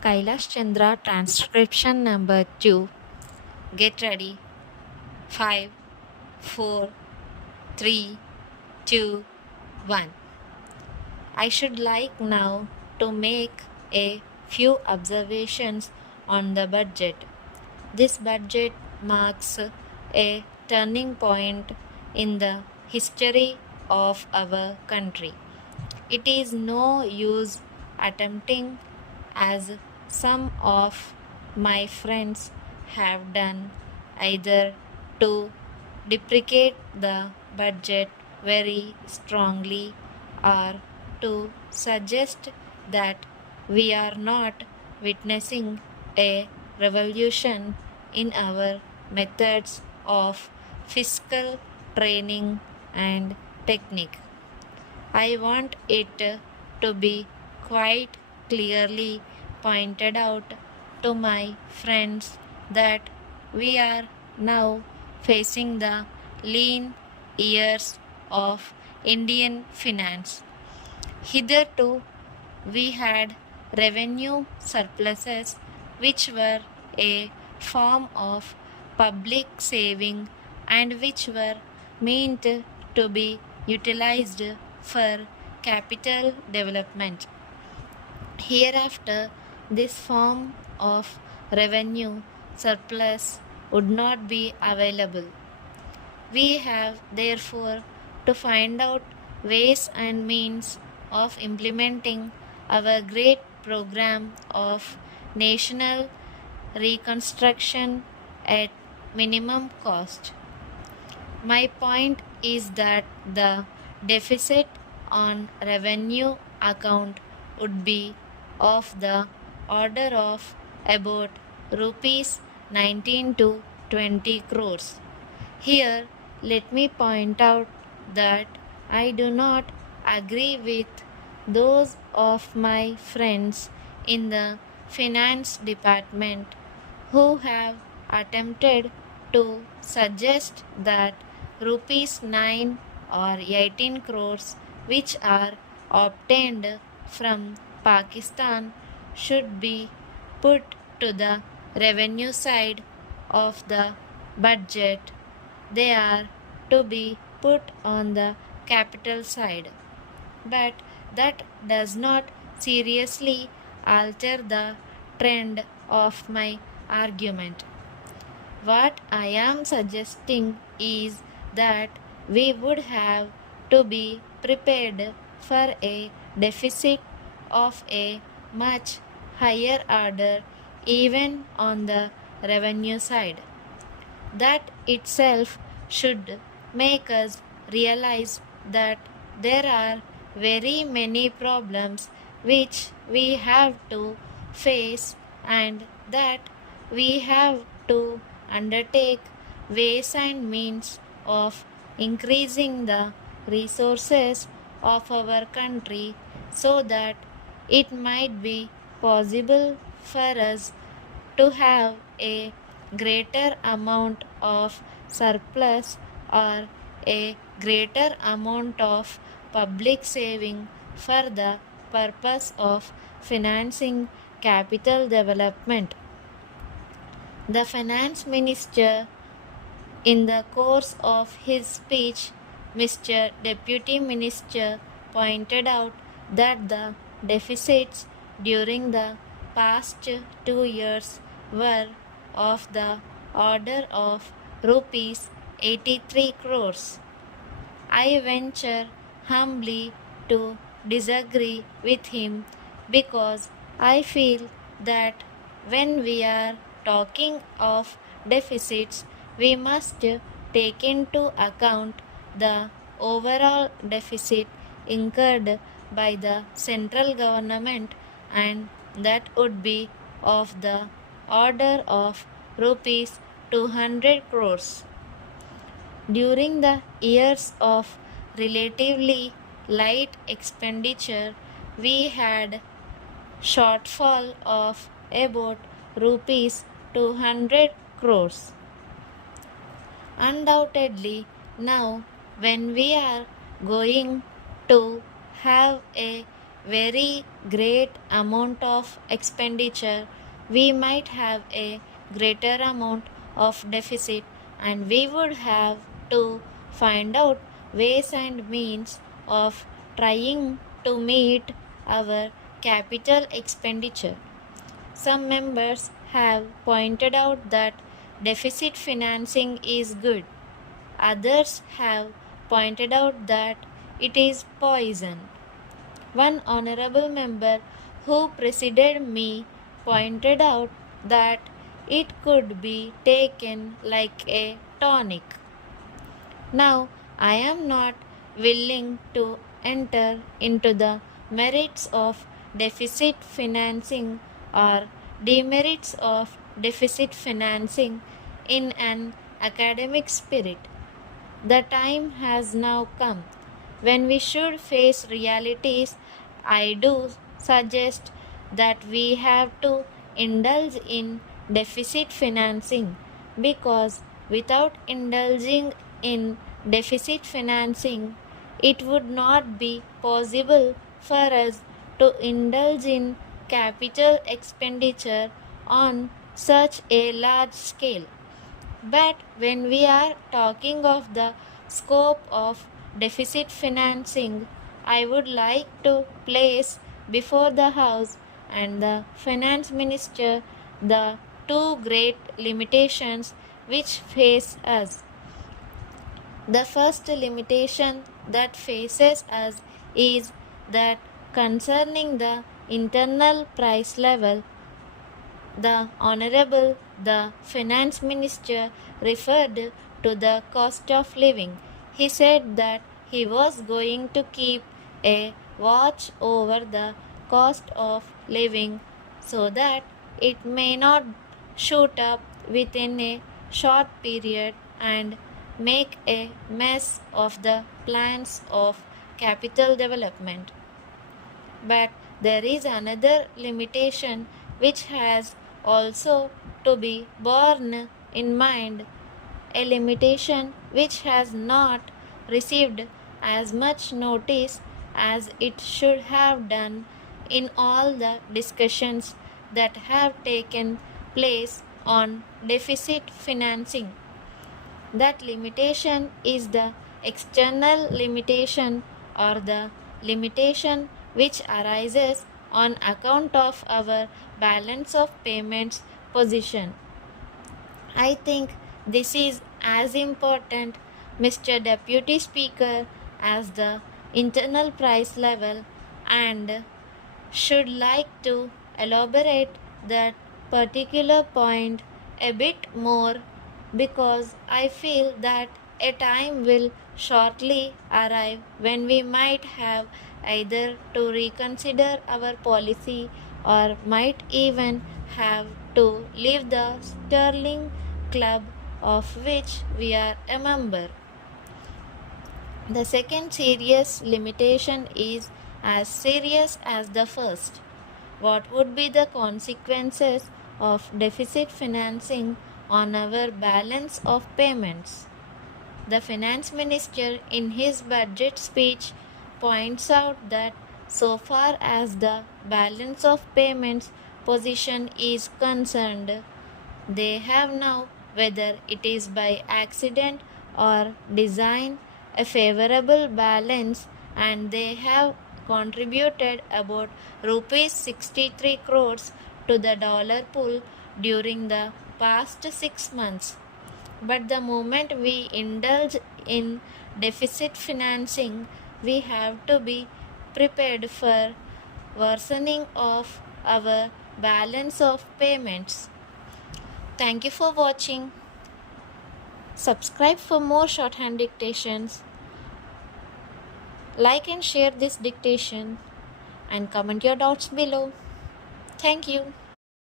Kailash Chandra transcription number 2. Get ready. 5, 4, 3, 2, 1. I should like now to make a few observations on the budget. This budget marks a turning point in the history of our country. It is no use attempting, as some of my friends have done, either to deprecate the budget very strongly or to suggest that we are not witnessing a revolution in our methods of fiscal training and technique. I want it to be quite clearly pointed out to my friends that we are now facing the lean years of Indian finance. Hitherto, we had revenue surpluses which were a form of public saving and which were meant to be utilized for capital development. Hereafter, this form of revenue surplus would not be available. We have therefore to find out ways and means of implementing our great program of national reconstruction at minimum cost. My point is that the deficit on revenue account would be of the order of about rupees 19 to 20 crores. Here, let me point out that I do not agree with those of my friends in the finance department who have attempted to suggest that rupees 9 or 18 crores which are obtained from Pakistan should be put to the revenue side of the budget. They are to be put on the capital side. But that does not seriously alter the trend of my argument. What I am suggesting is that we would have to be prepared for a deficit of a much higher order even on the revenue side. That itself should make us realize that there are very many problems which we have to face and that we have to undertake ways and means of increasing the resources of our country so that it might be possible for us to have a greater amount of surplus or a greater amount of public saving for the purpose of financing capital development. The finance minister, in the course of his speech, Mr. Deputy Minister pointed out that the deficits during the past 2 years were of the order of rupees 83 crores. I venture humbly to disagree with him because I feel that when we are talking of deficits, we must take into account the overall deficit incurred by the central government, and that would be of the order of rupees 200 crores. During the years of relatively light expenditure, we had shortfall of about rupees 200 crores. Undoubtedly, now when we are going to have a very great amount of expenditure, we might have a greater amount of deficit, and we would have to find out ways and means of trying to meet our capital expenditure. Some members have pointed out that deficit financing is good. Others have pointed out that it is poison. One honorable member who preceded me pointed out that it could be taken like a tonic. Now, I am not willing to enter into the merits of deficit financing or demerits of deficit financing in an academic spirit. The time has now come when we should face realities. I do suggest that we have to indulge in deficit financing, because without indulging in deficit financing, it would not be possible for us to indulge in capital expenditure on such a large scale. But when we are talking of the scope of deficit financing, I would like to place before the House and the Finance Minister the two great limitations which face us. The first limitation that faces us is that concerning the internal price level, the Honorable the Finance Minister referred to the cost of living. He said that he was going to keep a watch over the cost of living so that it may not shoot up within a short period and make a mess of the plans of capital development. But there is another limitation which has also to be borne in mind, a limitation which has not received as much notice as it should have done in all the discussions that have taken place on deficit financing. That limitation is the external limitation, or the limitation which arises on account of our balance of payments position. I think this is as important, Mr. Deputy Speaker, as the internal price level, and should like to elaborate that particular point a bit more, because I feel that a time will shortly arrive when we might have either to reconsider our policy or might even have to leave the sterling club of which we are a member. The second serious limitation is as serious as the first. What would be the consequences of deficit financing on our balance of payments? The Finance Minister, in his budget speech, points out that so far as the balance of payments position is concerned, they have now, whether it is by accident or design, a favorable balance, and they have contributed about rupees 63 crores to the dollar pool during the past 6 months. But the moment we indulge in deficit financing, we have to be prepared for worsening of our balance of payments. Thank you for watching. Subscribe for more shorthand dictations. Like and share this dictation and comment your doubts below. Thank you.